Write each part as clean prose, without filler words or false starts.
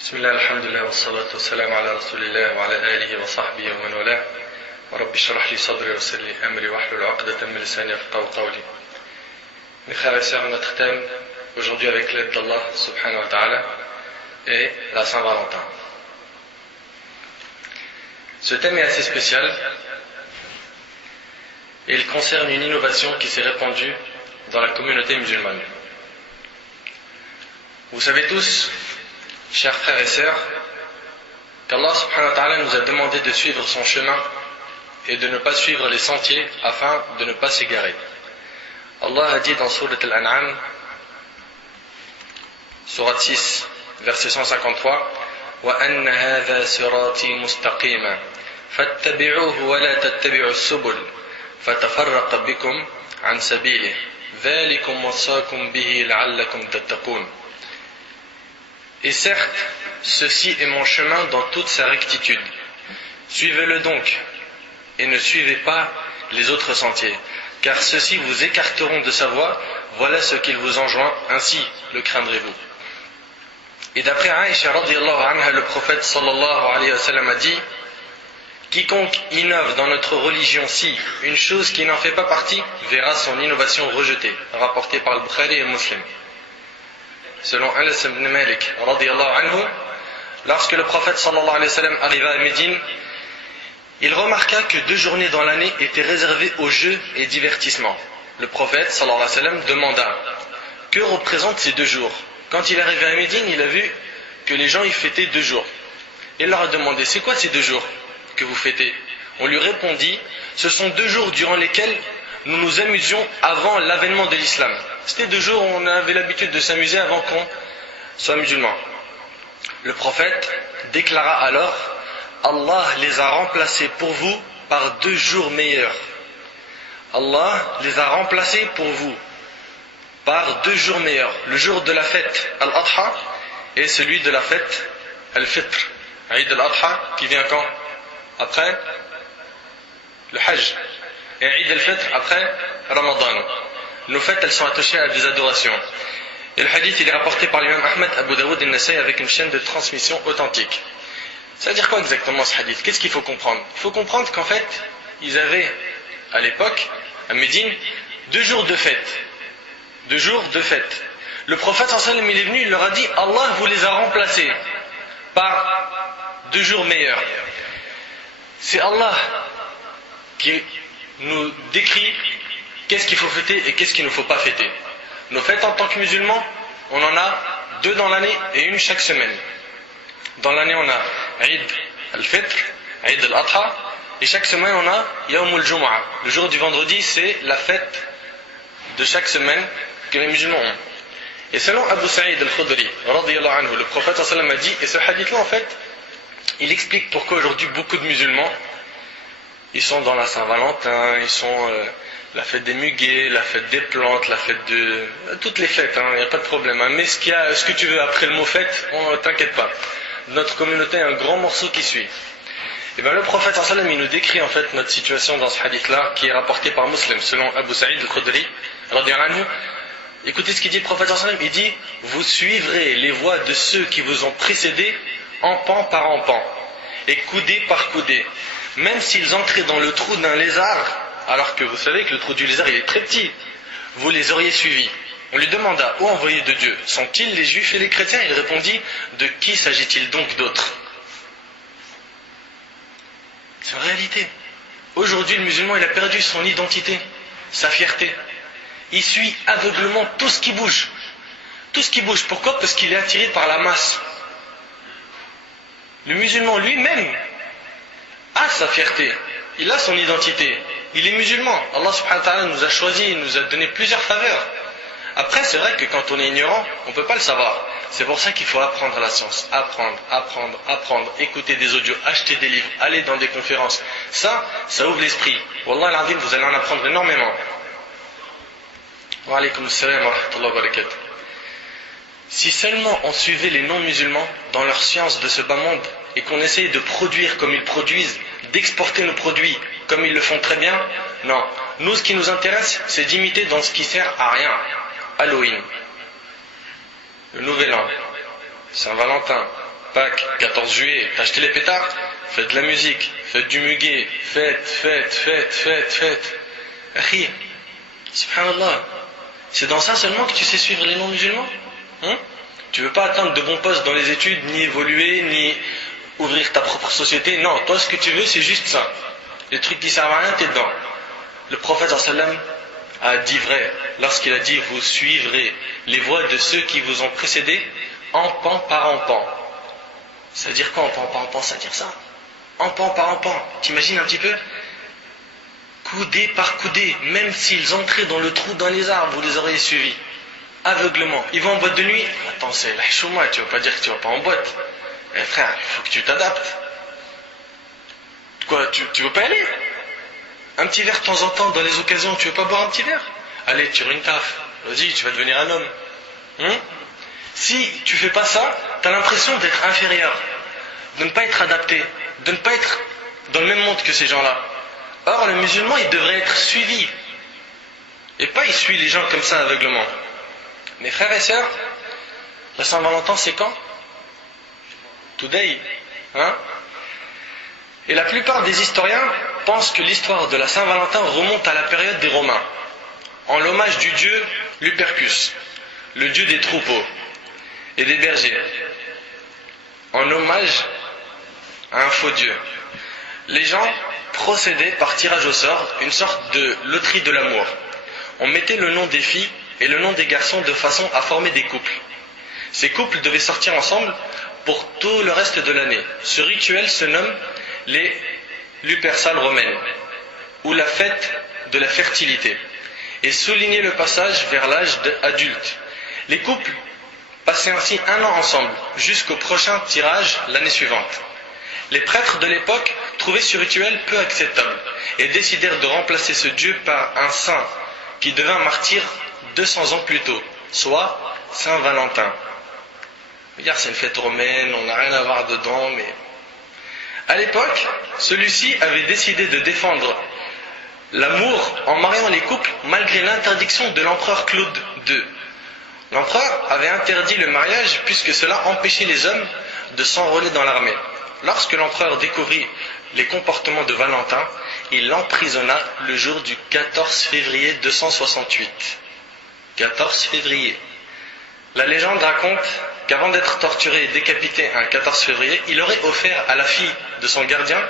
بسم الله الحمد لله والصلاة والسلام على رسول الله وعلى آله وصحبه ومن والاه ورب اشرح لي صدري ويسر لي أمري واحلل عقدة من لساني يفقهوا قولي. Mes frères et sœurs, notre thème aujourd'hui avec l'aide d'Allah subhanahu wa ta'ala est la Saint-Valentin. Ce thème est assez spécial et il concerne une innovation qui s'est répandue dans la communauté musulmane. Vous savez tous, chers frères et sœurs, qu'Allah subhanahu wa ta'ala nous a demandé de suivre son chemin et de ne pas suivre les sentiers afin de ne pas s'égarer. Allah a dit dans Surat Al-An'am, Surat 6, verset 153, وَأَنَّ هَذَا صِرَاطِي مُسْتَقِيمًا فَاتَّبِعُوهُ وَلَا تَتَّبِعُوا السُّبُلَ فَتَفَرَّقَ بِكُمْ عَنْ سَبِيلِهِ ذَلِكُمْ وَصَّاكُمْ بِهِ لَعَلَّكُمْ تَتَّقُونَ. Et certes, ceci est mon chemin dans toute sa rectitude. Suivez-le donc, et ne suivez pas les autres sentiers, car ceux-ci vous écarteront de sa voie, voilà ce qu'il vous enjoint, ainsi le craindrez-vous. Et d'après Aïcha radiyallahu anha, le prophète sallallahu alayhi wa sallam a dit, quiconque innove dans notre religion-ci une chose qui n'en fait pas partie, verra son innovation rejetée, rapportée par le Bukhari et Muslim. Selon Anas ibn Malik radiyallahu anhu, lorsque le prophète sallallahu alayhi wa sallam arriva à Médine, il remarqua que 2 journées dans l'année étaient réservées aux jeux et divertissements. Le prophète sallallahu alayhi wa sallam demanda, que représentent ces 2 jours? Quand il est arrivé à Médine, il a vu que les gens y fêtaient 2 jours. Il leur a demandé, c'est quoi ces 2 jours que vous fêtez? On lui répondit, ce sont 2 jours durant lesquels nous nous amusions avant l'avènement de l'islam. C'était 2 jours où on avait l'habitude de s'amuser avant qu'on soit musulman. Le prophète déclara alors, Allah les a remplacés pour vous par 2 jours meilleurs. Allah les a remplacés pour vous par 2 jours meilleurs. Le jour de la fête Al-Adha et celui de la fête Al-Fitr. Eid Al-Adha qui vient quand? Après le Hajj. Et Eid Al-Fitr après Ramadan. Nos fêtes, elles sont attachées à des adorations. Et le hadith, il est rapporté par l'imam Ahmed, Abu Daoud et Nasaï avec une chaîne de transmission authentique. Ça veut dire quoi exactement ce hadith? Qu'est-ce qu'il faut comprendre? Il faut comprendre qu'en fait, ils avaient, à l'époque, à Médine, 2 jours de fête. 2 jours de fête. Le prophète sallallahu alayhi wa sallam, il est venu, il leur a dit, Allah vous les a remplacés par 2 jours meilleurs. C'est Allah qui nous décrit qu'est-ce qu'il faut fêter et qu'est-ce qu'il ne faut pas fêter. Nos fêtes en tant que musulmans, on en a 2 dans l'année et 1 chaque semaine. Dans l'année, on a Eid al-Fitr, Eid al-Adha, et chaque semaine, on a Yawm al-Jumu'ah. Le jour du vendredi, c'est la fête de chaque semaine que les musulmans ont. Et selon Abu Sa'id al-Khudri, radiyallahu anhu, le prophète sallallahu alayhi wa sallam a dit, et ce hadith-là, en fait, il explique pourquoi aujourd'hui beaucoup de musulmans, ils sont dans la Saint-Valentin, ils sont la fête des muguets, la fête des plantes, la fête de... toutes les fêtes, il n'y a pas de problème. Mais ce que tu veux après le mot fête, t'inquiète pas. Notre communauté a un grand morceau qui suit. Et bien le prophète sallallahu alayhi wa sallam, il nous décrit en fait notre situation dans ce hadith-là, qui est rapporté par Muslim, selon Abu Sa'id al-Khudri, radiyallahu anhu. Écoutez ce qu'il dit le prophète sallallahu alayhi wa sallam, il dit, vous suivrez les voies de ceux qui vous ont précédés, empan par empan, et coudé par coudé. Même s'ils entraient dans le trou d'un lézard, alors que vous savez que le trou du lézard il est très petit, vous les auriez suivis. On lui demanda, ô envoyé de Dieu, sont-ils les juifs et les chrétiens? Il répondit, de qui s'agit-il donc d'autre? C'est une réalité. Aujourd'hui le musulman il a perdu son identité, sa fierté. Il suit aveuglement tout ce qui bouge. Tout ce qui bouge. Pourquoi? Parce qu'il est attiré par la masse. Le musulman lui-même a sa fierté, il a son identité, il est musulman. Allah subhanahu wa ta'ala nous a choisi, il nous a donné plusieurs faveurs. Après c'est vrai que quand on est ignorant, on ne peut pas le savoir. C'est pour ça qu'il faut apprendre la science, apprendre, écouter des audios, acheter des livres, aller dans des conférences. Ça ouvre l'esprit. Wallah al-azim, vous allez en apprendre énormément. Wa alaykum assalam wa rahmatullahi wa barakatuh. Si seulement on suivait les non-musulmans dans leur science de ce bas monde et qu'on essayait de produire comme ils produisent, d'exporter nos produits comme ils le font très bien, non. Nous, ce qui nous intéresse, c'est d'imiter dans ce qui sert à rien. Halloween, le Nouvel An, Saint-Valentin, Pâques, 14 juillet, t'as acheté les pétards? Faites de la musique, faites du muguet, faites. Akhi, subhanallah, c'est dans ça seulement que tu sais suivre les non-musulmans? Tu veux pas atteindre de bons postes dans les études, ni évoluer, ni ouvrir ta propre société? Non, toi ce que tu veux c'est juste ça. Les trucs qui servent à rien, t'es dedans. Le prophète sallam a dit vrai lorsqu'il a dit: vous suivrez les voies de ceux qui vous ont précédés empan par empan. Ça veut dire quoi empan par empan? Ça veut dire ça. Empan par empan. T'imagines un petit peu? Coudée par coudée, même s'ils entraient dans le trou dans les arbres, vous les auriez suivis. Aveuglement. Ils vont en boîte de nuit. Attends, c'est la chouma, tu vas pas dire que tu vas pas en boîte. Eh frère, il faut que tu t'adaptes. Quoi, tu veux pas y aller? Un petit verre de temps en temps dans les occasions, tu veux pas boire un petit verre? Allez, tu une taf. Vas-y, tu vas devenir un homme. Si tu fais pas ça, t'as l'impression d'être inférieur, de ne pas être adapté, de ne pas être dans le même monde que ces gens-là. Or, le musulman, il devrait être suivi. Et pas il suit les gens comme ça aveuglement. Mes frères et sœurs, la Saint-Valentin, c'est quand? Today. Et la plupart des historiens pensent que l'histoire de la Saint-Valentin remonte à la période des Romains, en l'hommage du dieu Lupercus, le dieu des troupeaux et des bergers, en hommage à un faux dieu. Les gens procédaient par tirage au sort, une sorte de loterie de l'amour. On mettait le nom des filles et le nom des garçons de façon à former des couples. Ces couples devaient sortir ensemble pour tout le reste de l'année. Ce rituel se nomme les Lupersales romaines, ou la fête de la fertilité, et soulignait le passage vers l'âge adulte. Les couples passaient ainsi un an ensemble, jusqu'au prochain tirage l'année suivante. Les prêtres de l'époque trouvaient ce rituel peu acceptable, et décidèrent de remplacer ce dieu par un saint, qui devint martyr 200 ans plus tôt, soit Saint Valentin. Regarde, c'est une fête romaine, on n'a rien à voir dedans, mais... À l'époque, celui-ci avait décidé de défendre l'amour en mariant les couples malgré l'interdiction de l'empereur Claude II. L'empereur avait interdit le mariage puisque cela empêchait les hommes de s'enrôler dans l'armée. Lorsque l'empereur découvrit les comportements de Valentin, il l'emprisonna le jour du 14 février 268. 14 février. La légende raconte qu'avant d'être torturé et décapité un 14 février, il aurait offert à la fille de son gardien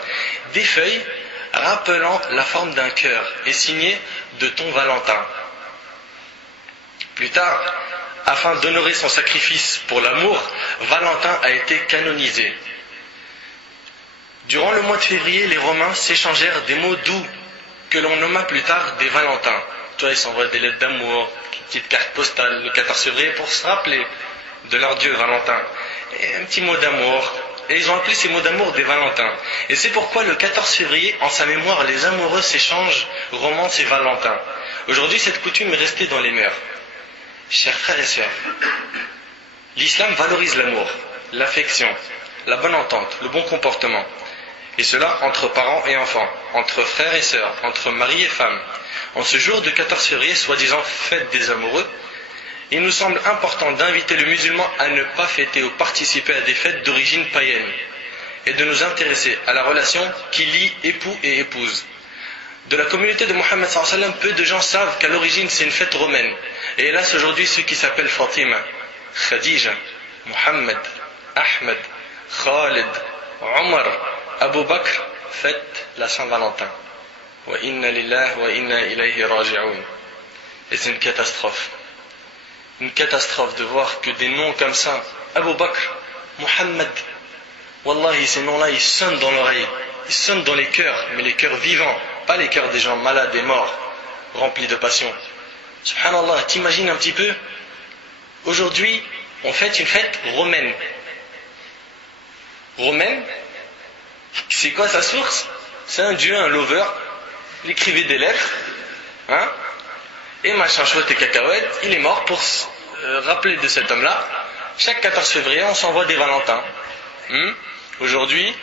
des feuilles rappelant la forme d'un cœur et signées de ton Valentin. Plus tard, afin d'honorer son sacrifice pour l'amour, Valentin a été canonisé. Durant le mois de février, les Romains s'échangèrent des mots doux que l'on nomma plus tard des Valentins. Toi, ils s'envoient des lettres d'amour, des petites cartes postales le 14 février pour se rappeler de leur dieu Valentin. Et un petit mot d'amour. Et ils ont appelé ces mots d'amour des Valentins. Et c'est pourquoi le 14 février, en sa mémoire, les amoureux s'échangent romances et Valentins. Aujourd'hui, cette coutume est restée dans les mœurs. Chers frères et sœurs, l'islam valorise l'amour, l'affection, la bonne entente, le bon comportement. Et cela entre parents et enfants, entre frères et sœurs, entre mari et femme. En ce jour de 14 février, soi-disant fête des amoureux, il nous semble important d'inviter le musulman à ne pas fêter ou participer à des fêtes d'origine païenne et de nous intéresser à la relation qui lie époux et épouse. De la communauté de Mohammed sallallahu alayhi wa sallam, peu de gens savent qu'à l'origine c'est une fête romaine. Et hélas aujourd'hui ceux qui s'appellent Fatima, Khadija, Mohammed, Ahmed, Khalid, Omar, Abu Bakr fêtent la Saint-Valentin. Wa inna lillahi wa inna ilayhi raji'un. Et c'est une catastrophe. Une catastrophe de voir que des noms comme ça, Abu Bakr, Mohammed, Wallahi, ces noms-là, ils sonnent dans l'oreille, ils sonnent dans les cœurs, mais les cœurs vivants, pas les cœurs des gens malades et morts, remplis de passion. Subhanallah, t'imagines un petit peu? Aujourd'hui, on fête une fête romaine. Romaine, c'est quoi sa source? C'est un dieu, un lover, il écrivait des lettres, et machin chouette et cacahuète, il est mort pour se rappeler de cet homme-là. Chaque 14 février, on s'envoie des Valentins. Aujourd'hui,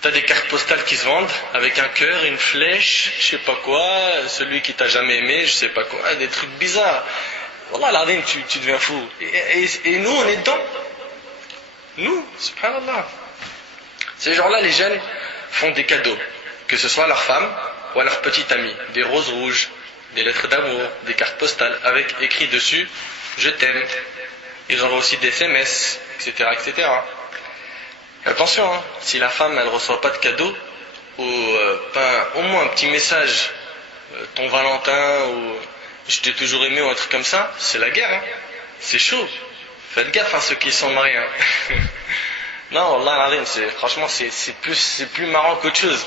t'as des cartes postales qui se vendent avec un cœur, une flèche, je sais pas quoi, celui qui t'a jamais aimé, je sais pas quoi, des trucs bizarres. Wallah, tu deviens fou. Et nous, on est dedans. Nous, subhanallah. Ces gens-là, les jeunes, font des cadeaux, que ce soit à leur femme ou à leurs petits amis, des roses rouges, des lettres d'amour, des cartes postales, avec écrit dessus « Je t'aime ». Ils envoient aussi des SMS, etc., etc. Et attention, hein, si la femme, elle ne reçoit pas de cadeau, ou au moins un petit message, ton Valentin, ou je t'ai toujours aimé, ou un truc comme ça, c'est la guerre, hein. C'est chaud. Faites gaffe à ceux qui sont mariés. Hein. Non, Allah, franchement, c'est plus marrant qu'autre chose.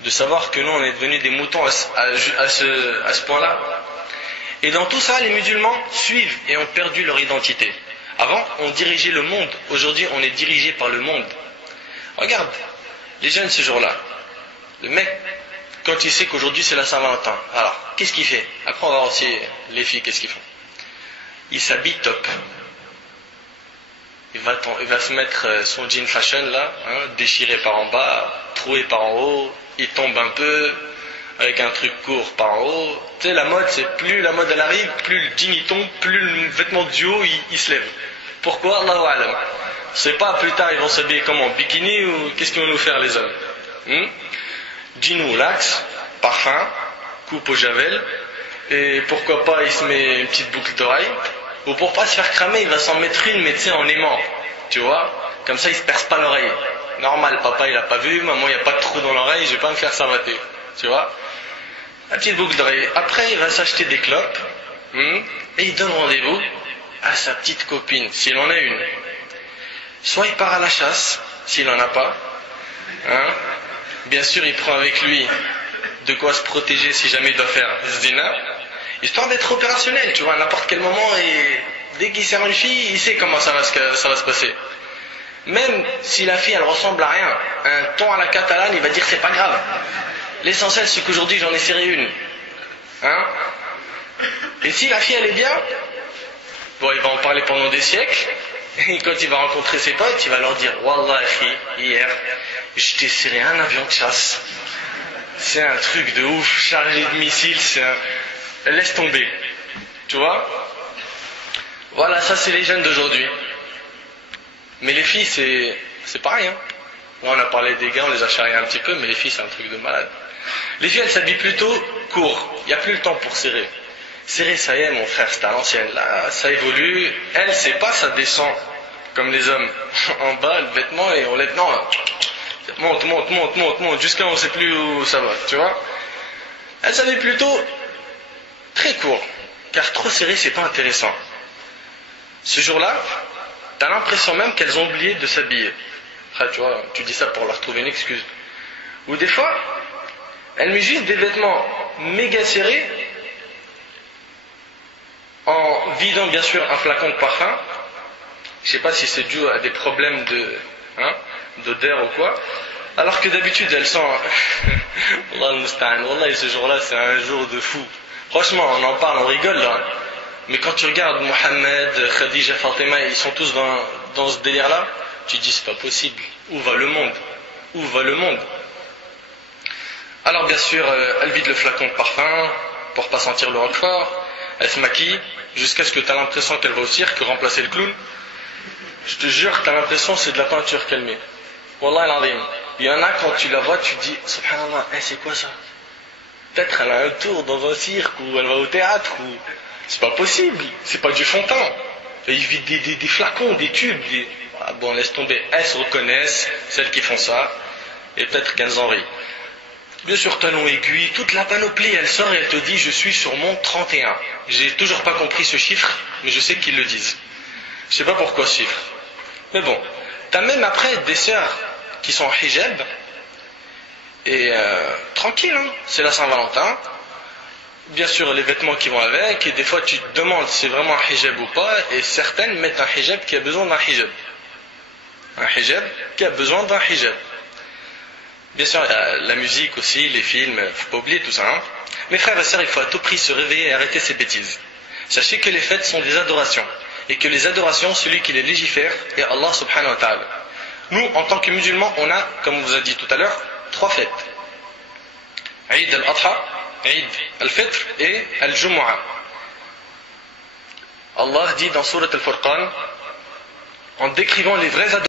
De savoir que nous, on est devenus des moutons à ce point-là. Et dans tout ça, les musulmans suivent et ont perdu leur identité. Avant, on dirigeait le monde. Aujourd'hui, on est dirigé par le monde. Regarde, les jeunes ce jour-là. Le mec, quand il sait qu'aujourd'hui c'est la Saint-Valentin, alors, qu'est-ce qu'il fait? Après, on va voir aussi les filles, qu'est-ce qu'ils font? Ils s'habillent top. Il va se mettre son jean fashion là, hein, déchiré par en bas, troué par en haut, il tombe un peu, avec un truc court par en haut. Tu sais, la mode, c'est plus la mode elle arrive, plus le jean il tombe, plus le vêtement du haut il se lève. Pourquoi? Allahu a'lam. C'est pas plus tard ils vont s'habiller comment? Bikini ou qu'est-ce qu'ils vont nous faire les hommes? Jean ou lax, parfum, coupe au javel, et pourquoi pas il se met une petite boucle d'oreille. Ou pour pas se faire cramer, il va s'en mettre une, mais tu sais, en aimant. Tu vois? Comme ça, il se perce pas l'oreille. Normal, papa, il a pas vu, maman, il n'y a pas de trou dans l'oreille, je vais pas me faire savater. Tu vois? La petite boucle d'oreille. Après, il va s'acheter des clopes, et il donne rendez-vous à sa petite copine, s'il en a une. Soit il part à la chasse, s'il en a pas. Hein? Bien sûr, il prend avec lui de quoi se protéger si jamais il doit faire zina. Histoire d'être opérationnel, tu vois, à n'importe quel moment, et dès qu'il sert une fille, il sait comment ça va se passer. Même si la fille, elle ressemble à rien, un ton à la catalane, il va dire c'est pas grave. L'essentiel, c'est qu'aujourd'hui, j'en ai serré une. Hein? Et si la fille, elle est bien, bon, il va en parler pendant des siècles, et quand il va rencontrer ses potes, il va leur dire Wallahi, hier, je t'ai serré un avion de chasse. C'est un truc de ouf, chargé de missiles, laisse tomber, tu vois. Voilà, ça c'est les jeunes d'aujourd'hui. Mais les filles c'est pareil, hein. On a parlé des gars, on les a charriés un petit peu, mais les filles c'est un truc de malade. Les filles elles s'habillent plutôt court, il n'y a plus le temps pour serrer. Serrer ça y est mon frère, c'est à l'ancienne, là ça évolue. Elle c'est pas, ça descend comme les hommes en bas le vêtement et on lève, non, monte, jusqu'à on sait plus où ça va, tu vois. Elle s'habille plutôt très court, car trop serré c'est pas intéressant. Ce jour-là, t'as l'impression même qu'elles ont oublié de s'habiller. Après, tu vois, tu dis ça pour leur trouver une excuse. Ou des fois, elles mettent juste des vêtements méga serrés, en vidant bien sûr un flacon de parfum. Je sais pas si c'est dû à des problèmes d'odeur ou quoi. Alors que d'habitude elles sont Wallah al-musta'an, Wallah, ce jour-là c'est un jour de fou. Franchement, on en parle, on rigole là. Mais quand tu regardes Mohamed, Khadija, Fatima, ils sont tous dans ce délire-là, tu te dis c'est pas possible. Où va le monde? Où va le monde? Alors bien sûr, elle vide le flacon de parfum pour pas sentir le roquefort. Elle se maquille jusqu'à ce que tu as l'impression qu'elle va au cirque remplacer le clown. Je te jure, tu as l'impression que c'est de la peinture qu'elle met. Wallah al-azim. Il y en a quand tu la vois, tu te dis subhanallah, c'est quoi ça? Peut-être elle a un tour dans un cirque ou elle va au théâtre ou... C'est pas possible, c'est pas du fond de teint. Ils vident des flacons, des tubes. Ah bon, laisse tomber. Elles se reconnaissent, celles qui font ça, et peut-être qu'elles en rient. Bien sûr, talons aiguilles, toute la panoplie, elle sort et elle te dit je suis sur mon 31. J'ai toujours pas compris ce chiffre, mais je sais qu'ils le disent. Je sais pas pourquoi ce chiffre. Mais bon, t'as même après des sœurs qui sont en hijab, et tranquille, hein, c'est la Saint-Valentin. Bien sûr, les vêtements qui vont avec, et des fois tu te demandes si c'est vraiment un hijab ou pas, et certaines mettent un hijab qui a besoin d'un hijab. Un hijab qui a besoin d'un hijab. Bien sûr, la musique aussi, les films, faut pas oublier tout ça. Hein. Mes frères et sœurs, il faut à tout prix se réveiller et arrêter ces bêtises. Sachez que les fêtes sont des adorations, et que les adorations, celui qui les légifère est Allah subhanahu wa ta'ala. Nous, en tant que musulmans, on a, comme on vous a dit tout à l'heure, 3 fêtes. Eid al-Adha, Eid al-Fitr et al-Jumu'ah. Allah dit dans Surat al-Furqan en décrivant les vrais